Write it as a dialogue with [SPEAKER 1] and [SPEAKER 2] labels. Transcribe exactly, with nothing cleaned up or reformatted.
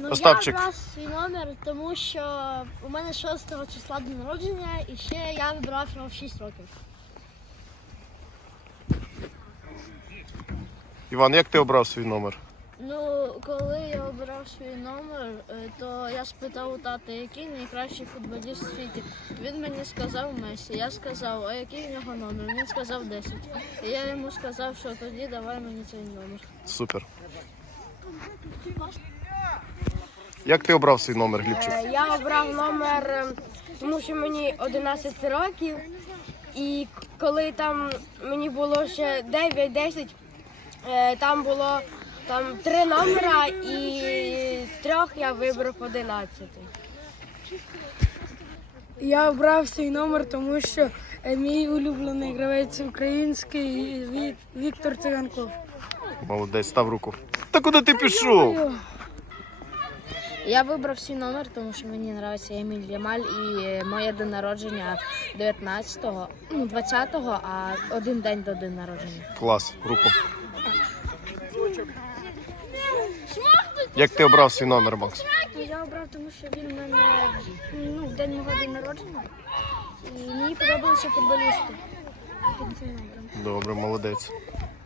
[SPEAKER 1] Ну,
[SPEAKER 2] Остапчик.
[SPEAKER 1] Я обрав свій номер, тому що у мене шостого числа день народження і ще я вибрав його в шість років.
[SPEAKER 2] Іван, як ти обрав свій номер?
[SPEAKER 1] Ну, коли я обрав свій номер, е, то я спитав у тата, який найкращий футболіст у світі. Він мені сказав Месі. Я сказав, а який в нього номер? Він сказав десять. І я йому сказав, що тоді давай мені цей номер.
[SPEAKER 2] Супер. Як ти обрав свій номер, Глібчик?
[SPEAKER 3] Е, Я обрав номер, е, тому що мені одинадцять років. І коли там мені було ще дев'ять-десять, е, там було там три номера і з трьох я вибрав одинадцятий.
[SPEAKER 4] Я обрав свій номер, тому що е, мій улюблений гравець український Вік- Віктор Циганков.
[SPEAKER 2] Молодець, став руку. Та куди ти пішов?
[SPEAKER 1] Я вибрав свій номер, тому що мені подобається Еміль Ямаль і е, моє день народження дев'ятнадцятого, ну двадцятого, а один день до день народження.
[SPEAKER 2] Клас, руку. Як ти обрав свій номер, Макс?
[SPEAKER 1] Я обрав, тому що він у мене ну, в день мого день народження. І мені подобалися футболісти.
[SPEAKER 2] Добре, молодець.